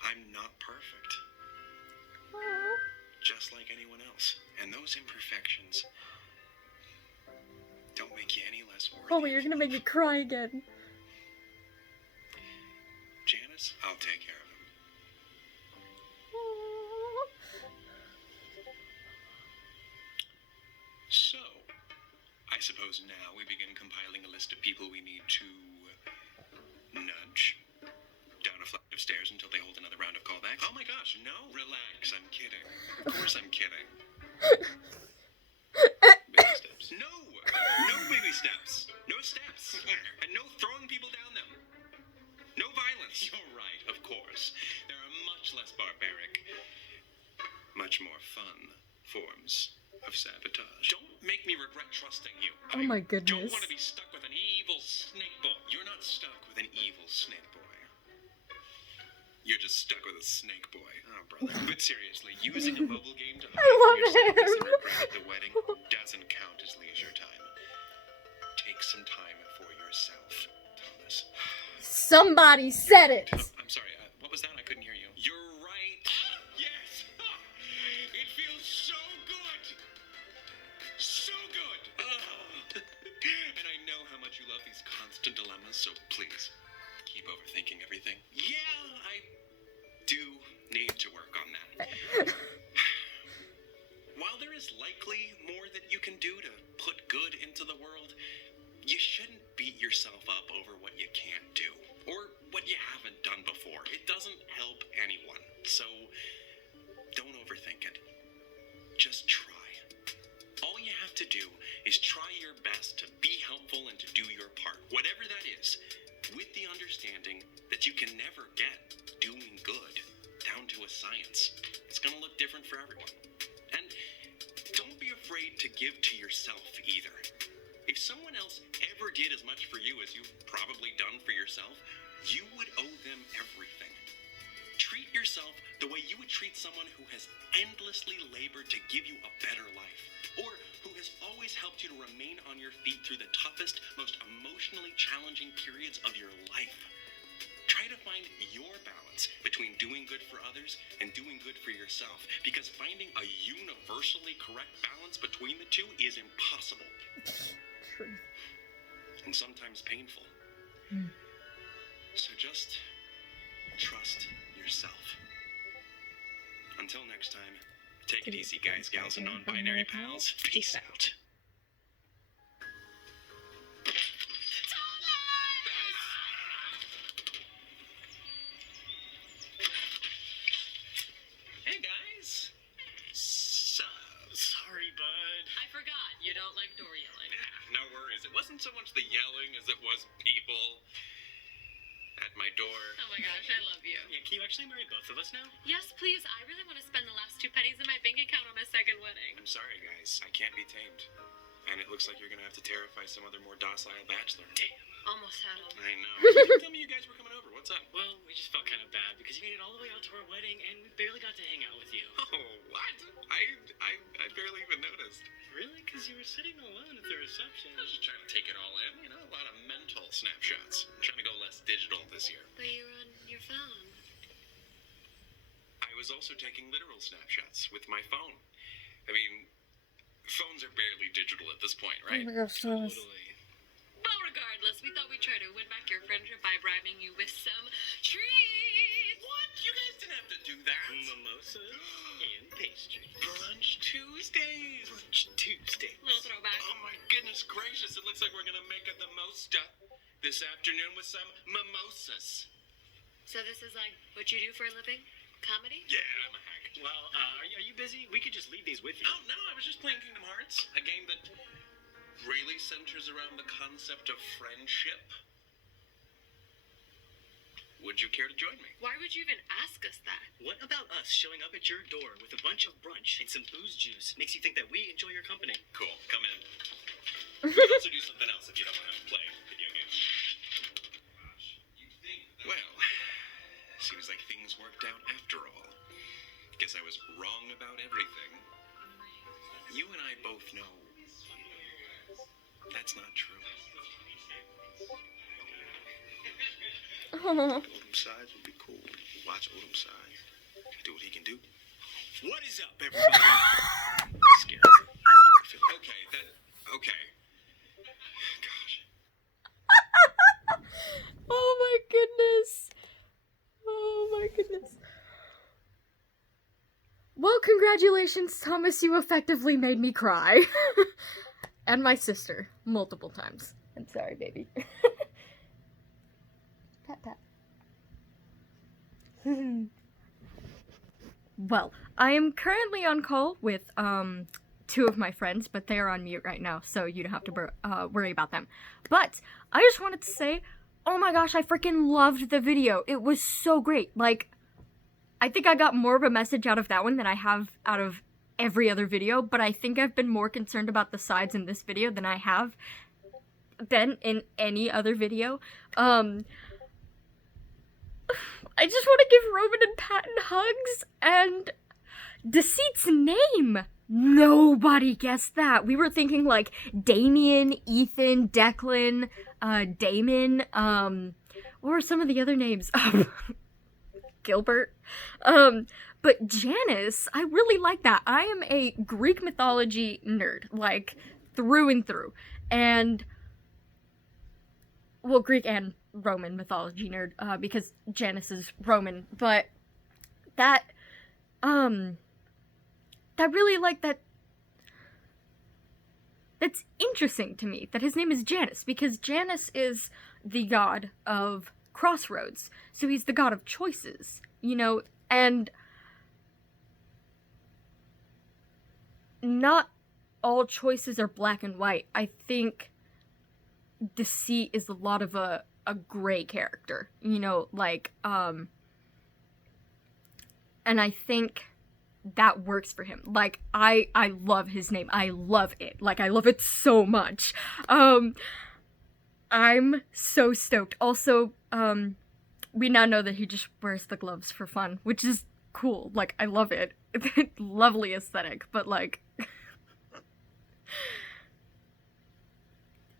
I'm not perfect. Just like anyone else. And those imperfections don't make you any less worthy. Oh, you're gonna make me cry again. Janice, I'll take care of him. So, I suppose now we begin compiling a list of people we need to nudge down a flight of stairs until they hold another round of callbacks. Oh my gosh, no! Relax, I'm kidding. Of course I'm kidding. Baby steps. No! No baby steps! No steps! And no throwing people down them. No violence. You're right, of course. There are much less barbaric, much more fun forms of sabotage. Don't make me regret trusting you. Oh my I goodness. don't want to be stuck with an evil snake boy. You're not stuck with an evil snake boy. You're just stuck with a snake boy. Oh, brother. But seriously, using a mobile game to hide love yourself him. and regret at the wedding doesn't count as leisure time. Take some time for yourself, Thomas. Somebody said it. Oh, I'm sorry, what was that? I couldn't hear you. You're right. Yes! It feels so good! So good! And I know how much you love these constant dilemmas, so please, keep overthinking everything. Yeah, I do need to work on that. While there is likely more that you can do to put good into the world, you shouldn't beat yourself up over what you can't do, or what you haven't done before. It doesn't help anyone, so don't overthink it. Just try. All you have to do is try your best to be helpful and to do your part, whatever that is, with the understanding that you can never get doing good down to a science. It's gonna look different for everyone. And don't be afraid to give to yourself either. If someone else ever did as much for you as you've probably done for yourself, you would owe them everything. Treat yourself the way you would treat someone who has endlessly labored to give you a better life, or who has has always helped you to remain on your feet through the toughest, most emotionally challenging periods of your life. Try to find your balance between doing good for others and doing good for yourself, because finding a universally correct balance between the two is impossible. True. And sometimes painful. So just trust yourself. Until next time, take it easy, guys, gals, and non-binary pals. Peace out. Hey, guys. Sorry, bud. I forgot you don't like door yelling. No worries. It wasn't so much the yelling as it was people at my door. Oh my gosh, I love you. Yeah, can you actually marry both of us now? Yes, please. I really want to spend the last 2 pennies in my bank account on a second wedding. I'm sorry, guys. I can't be tamed. And it looks like you're gonna have to terrify some other more docile bachelor. Damn. Almost had him. I know. You didn't tell me you guys were coming over. What's up? Well, we just felt kind of bad because you made it all the way out to our wedding and we barely got to hang out with you. Oh, what? I barely even noticed. Really? Because you were sitting alone at the reception. I was just trying to take it all in, a lot of mental snapshots. I'm trying to go less digital this year. But you were on your phone. I was also taking literal snapshots with my phone. I mean, phones are barely digital at this point, right? Oh my gosh, Thomas. Totally. Well, regardless, we thought we'd try to win back your friendship by bribing you with some treats. What? You guys didn't have to do that. Mimosas and pastries. Brunch Tuesdays. Brunch Tuesday. Little throwback. Oh my goodness gracious, it looks like we're gonna make a the most this afternoon with some mimosas. So this is like what you do for a living? Comedy? Yeah, I'm a hack. Well, are you busy? We could just leave these with you. Oh no, I was just playing Kingdom Hearts, a game that really centers around the concept of friendship. Would you care to join me? Why would you even ask us that? What about us showing up at your door with a bunch of brunch and some booze juice makes you think that we enjoy your company? Cool, come in. We can also do something else if you don't want to play video games. Well, seems like things worked out after all. Guess I was wrong about everything. You and I both know that's not true. Odom Sides would be cool. Watch Odom Sides. Do what he can do. What is up, everybody? Scary. Okay. Gosh. Oh my goodness. Oh my goodness. Well, congratulations, Thomas. You effectively made me cry. And my sister. Multiple times. I'm sorry, baby. Pat, pat. Well, I am currently on call with, 2 of my friends, but they are on mute right now, so you don't have to worry about them. But, I just wanted to say, oh my gosh, I freaking loved the video. It was so great. Like, I think I got more of a message out of that one than I have out of every other video, but I think I've been more concerned about the sides in this video than I have been in any other video. I just want to give Roman and Patton hugs, and Deceit's name! Nobody guessed that. We were thinking, like, Damien, Ethan, Declan, Damon, what were some of the other names? Gilbert. But Janice, I really like that. I am a Greek mythology nerd, like, through and through. And, well, Greek and Roman mythology nerd, because Janice is Roman, but that really, like, that's interesting to me, that his name is Janus, because Janus is the god of crossroads, so he's the god of choices, and not all choices are black and white. I think Deceit is a lot of a gray character, and I think that works for him. Like, I love his name. I love it. Like, I love it so much. I'm so stoked. Also, we now know that he just wears the gloves for fun, which is cool. Like, I love it. Lovely aesthetic, but, like,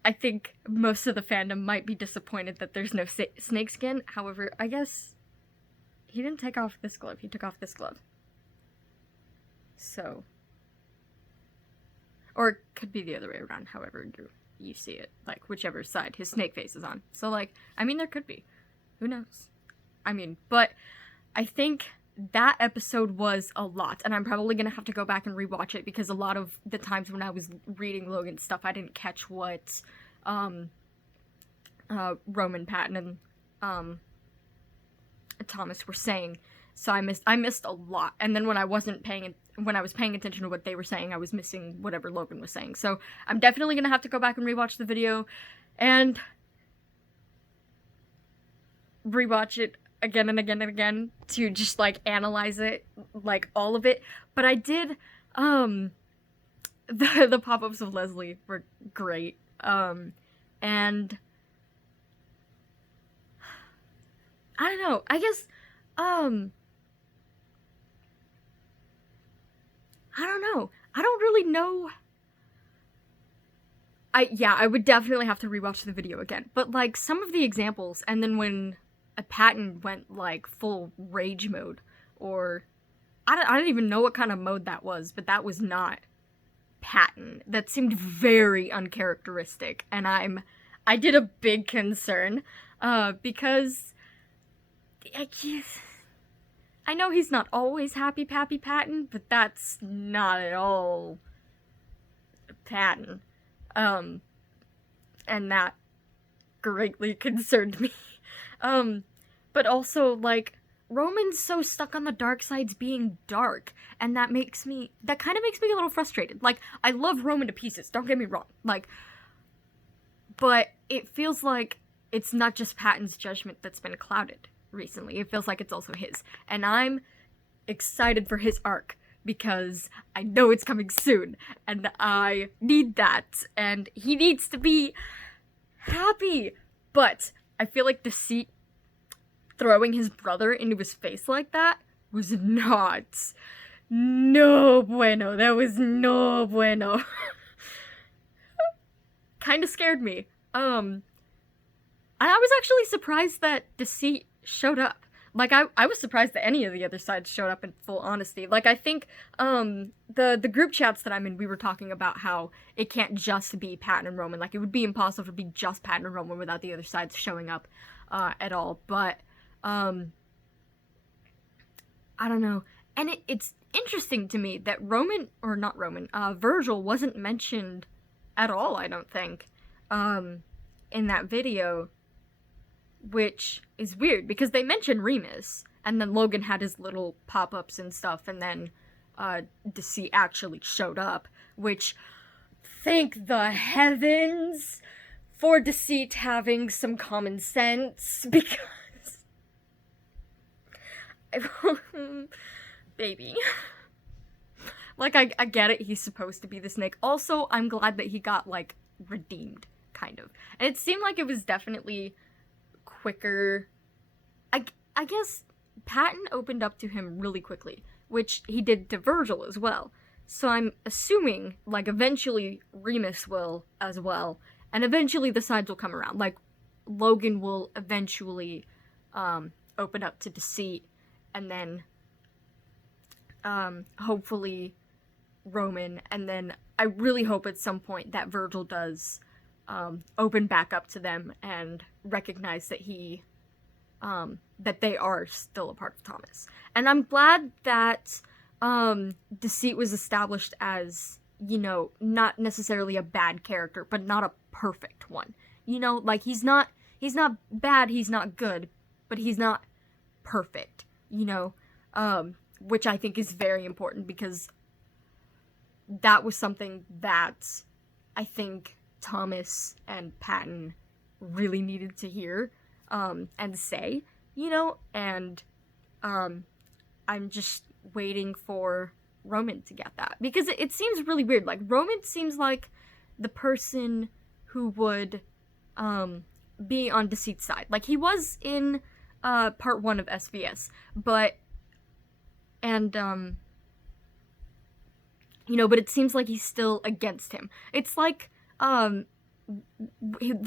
I think most of the fandom might be disappointed that there's no snake skin. However, I guess he didn't take off this glove. He took off this glove. So. Or it could be the other way around, however you see it. Like, whichever side his snake face is on. So, like, I mean, there could be. Who knows? I mean, but I think that episode was a lot, and I'm probably gonna have to go back and rewatch it because a lot of the times when I was reading Logan's stuff, I didn't catch what Roman, Patton, and Thomas were saying, so I missed a lot. And then when I was paying attention to what they were saying, I was missing whatever Logan was saying. So I'm definitely gonna have to go back and rewatch the video and rewatch it again and again and again to just, like, analyze it, like, all of it. But I did, the pop-ups of Leslie were great, and I don't know, I guess, I don't know, I don't really know, I would definitely have to rewatch the video again, but, like, some of the examples, and then when a Patton went, like, full rage mode, or I don't even know what kind of mode that was, but that was not Patton. That seemed very uncharacteristic, and I did a big concern, because I know he's not always happy Pappy Patton, but that's not at all Patton, and that greatly concerned me. But also, like, Roman's so stuck on the dark sides being dark, and that kind of makes me a little frustrated. Like, I love Roman to pieces, don't get me wrong, like, but it feels like it's not just Patton's judgment that's been clouded recently, it feels like it's also his, and I'm excited for his arc, because I know it's coming soon, and I need that, and he needs to be happy, but I feel like Deceit throwing his brother into his face like that was no bueno. That was no bueno. Kind of scared me. And I was actually surprised that Deceit showed up. Like, I was surprised that any of the other sides showed up, in full honesty. Like, I think, the group chats that I'm in, we were talking about how it can't just be Patton and Roman. Like, it would be impossible to be just Patton and Roman without the other sides showing up, at all. But, I don't know. And it's interesting to me that Virgil wasn't mentioned at all, I don't think, in that video. Which is weird, because they mentioned Remus, and then Logan had his little pop-ups and stuff, and then, Deceit actually showed up, which, thank the heavens for Deceit having some common sense, because... baby. Like, I get it, he's supposed to be the snake. Also, I'm glad that he got, like, redeemed, kind of. And it seemed like it was definitely quicker. I guess Patton opened up to him really quickly, which he did to Virgil as well. So I'm assuming, like, eventually Remus will as well, and eventually the sides will come around. Like, Logan will eventually open up to Deceit, and then hopefully Roman, and then I really hope at some point that Virgil does open back up to them and recognize that that they are still a part of Thomas. And I'm glad that Deceit was established as, you know, not necessarily a bad character, but not a perfect one. You know, like, he's not bad, he's not good, but he's not perfect, you know, which I think is very important, because that was something that I think Thomas and Patton really needed to hear, and say, you know, and, I'm just waiting for Roman to get that, because it seems really weird. Like, Roman seems like the person who would, be on Deceit's side. Like, he was in, part 1 of SvS, but, and, but it seems like he's still against him. It's like, the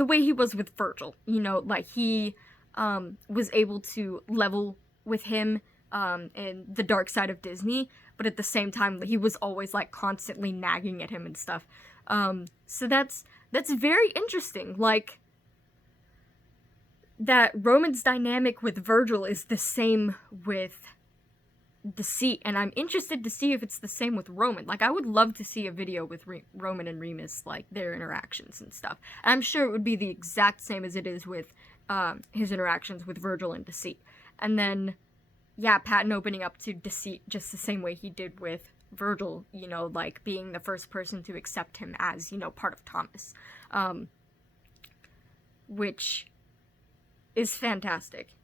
way he was with Virgil, like he, was able to level with him, in the dark side of Disney, but at the same time, he was always, like, constantly nagging at him and stuff. So that's very interesting, like, that Roman's dynamic with Virgil is the same with Deceit, and I'm interested to see if it's the same with Roman. Like, I would love to see a video with Roman and Remus, like, their interactions and stuff. And I'm sure it would be the exact same as it is with, his interactions with Virgil and Deceit. And then, yeah, Patton opening up to Deceit just the same way he did with Virgil, like, being the first person to accept him as, part of Thomas. Which is fantastic.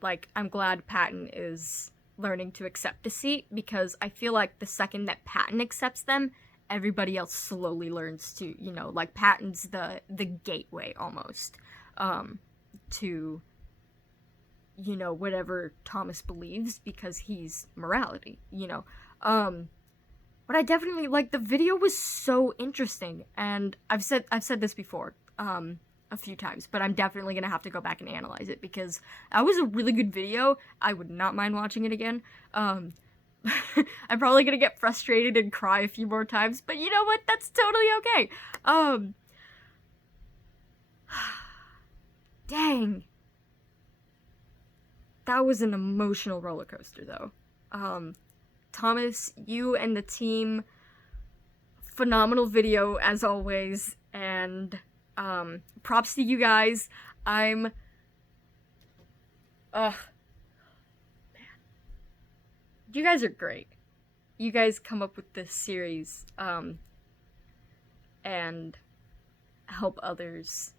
Like, I'm glad Patton is learning to accept Deceit, because I feel like the second that Patton accepts them, everybody else slowly learns to, like, Patton's the gateway, almost, to, whatever Thomas believes, because he's morality, But I definitely, like, the video was so interesting, and I've said this before, a few times, but I'm definitely gonna have to go back and analyze it, because that was a really good video. I would not mind watching it again. I'm probably gonna get frustrated and cry a few more times, but you know what? That's totally okay. Dang. That was an emotional roller coaster, though. Thomas, you and the team, phenomenal video, as always, and props to you guys. Man. You guys are great. You guys come up with this series, and help others,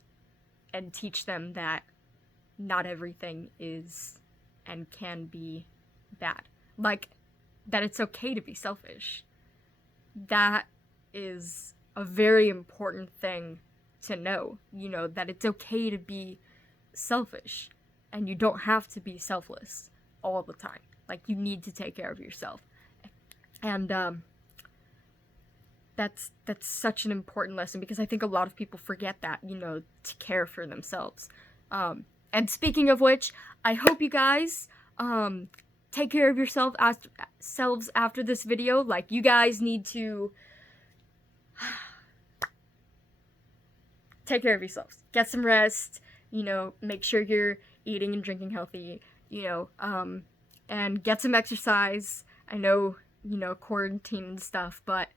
and teach them that not everything is and can be bad. Like, that it's okay to be selfish. That is a very important thing to know, that it's okay to be selfish, and you don't have to be selfless all the time. Like, you need to take care of yourself. And, that's such an important lesson, because I think a lot of people forget that, to care for themselves. And speaking of which, I hope you guys, take care of yourselves after this video. Like, you guys need to take care of yourselves. Get some rest, make sure you're eating and drinking healthy, and get some exercise. I know, quarantine and stuff, but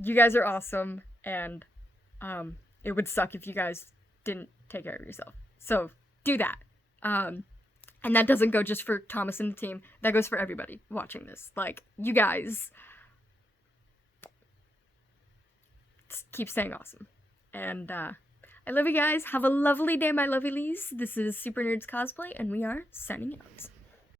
you guys are awesome, and it would suck if you guys didn't take care of yourself. So do that. And that doesn't go just for Thomas and the team. That goes for everybody watching this. Like, you guys keep staying awesome. And I love you guys. Have a lovely day, my lovelies. This is SuperNerds Cosplay, and we are signing out.